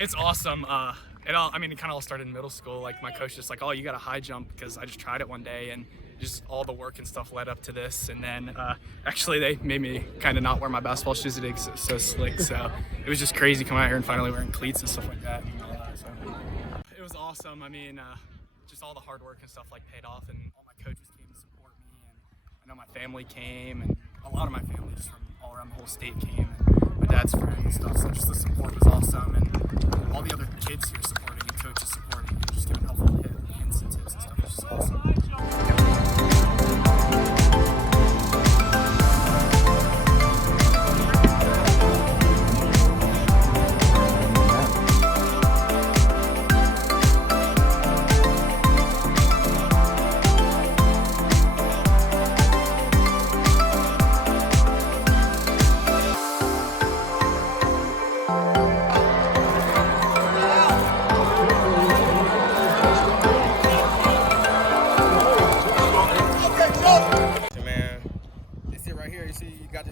It's awesome. It kind of all started in middle school. Like my coach just like, oh, you got a high jump, because I just tried it one day, and just all the work and stuff led up to this. And then actually they made me kind of not wear my basketball shoes today because it was so slick. So it was just crazy coming out here and finally wearing cleats and stuff like that. So it was awesome. Just all the hard work and stuff like paid off, and all my coaches came to support me, and I know my family came, and a lot of my family just from all around the whole state came, and my dad's friends and stuff. So just the support was awesome, and all the other kids here supporting and coaches supporting and just giving helpful hints and tips and stuff. It's just awesome.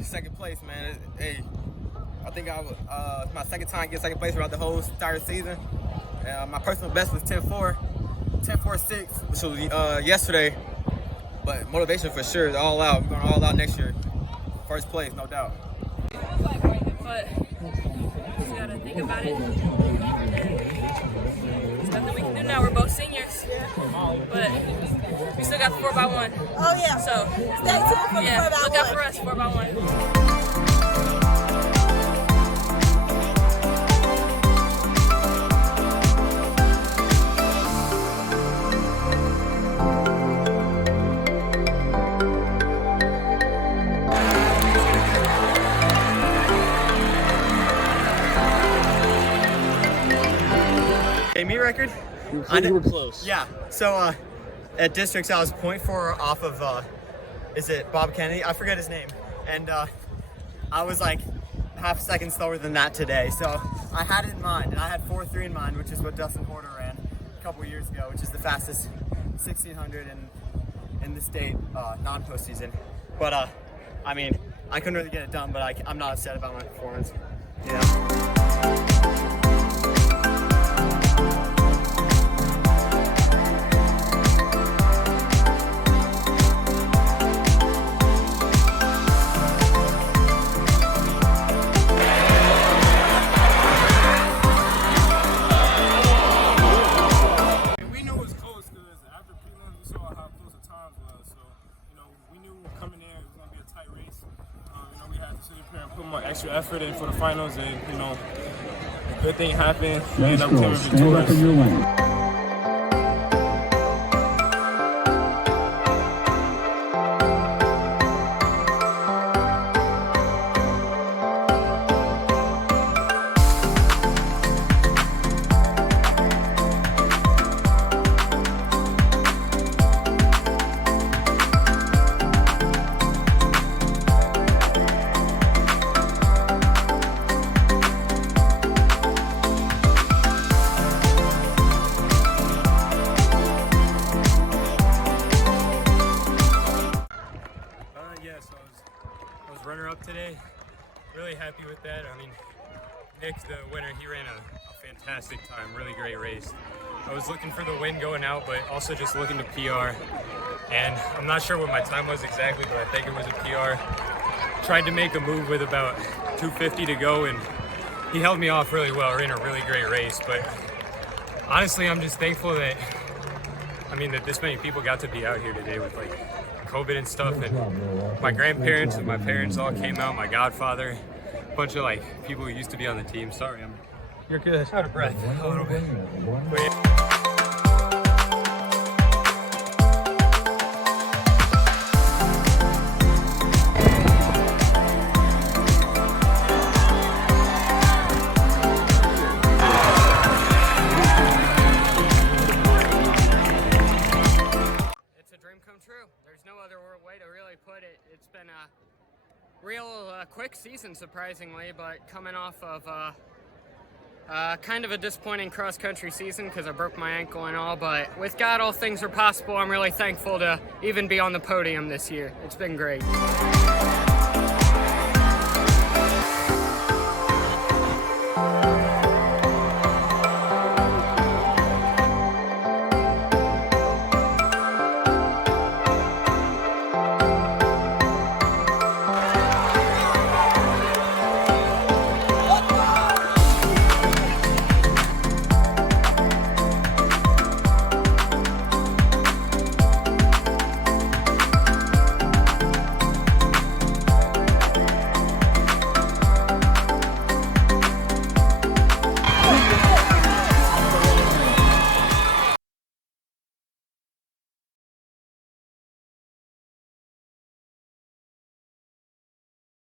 Second place, man. Hey, I think it's my second time getting second place throughout the whole entire season. My personal best was 10.4, 10.46, which was yesterday. But motivation for sure, all out. We're going all out next year. First place, no doubt. But you gotta think about it. There's nothing we can do now. We're both seniors, but we still got the 4x1. Oh yeah. So stay tuned for the 4x1. Look out for us, 4x1. Meet record? You were close. Yeah. So at districts, I was 0.4 off of, is it Bob Kennedy? I forget his name. And I was like half a second slower than that today. So I had it in mind, and I had 4.3 in mind, which is what Dustin Porter ran a couple years ago, which is the fastest 1600 in the state non-postseason. But I couldn't really get it done, but I'm not upset about my performance. You know? Put more extra effort in for the finals, and a good thing happened. We ended up coming victorious. I was runner-up today. Really happy with that. Nick, the winner, he ran a fantastic time. Really great race. I was looking for the win going out, but also just looking to PR. And I'm not sure what my time was exactly, but I think it was a PR. Tried to make a move with about 2:50 to go, and he held me off really well. Ran a really great race. But honestly, I'm just thankful that that this many people got to be out here today with COVID and stuff, and my grandparents and my parents all came out, my godfather, a bunch of people who used to be on the team. Sorry, you're good. Out of breath a little bit. But yeah. There's no other way to really put it. It's been a real quick season, surprisingly, but coming off of kind of a disappointing cross-country season because I broke my ankle and all, but with God, all things are possible. I'm really thankful to even be on the podium this year. It's been great.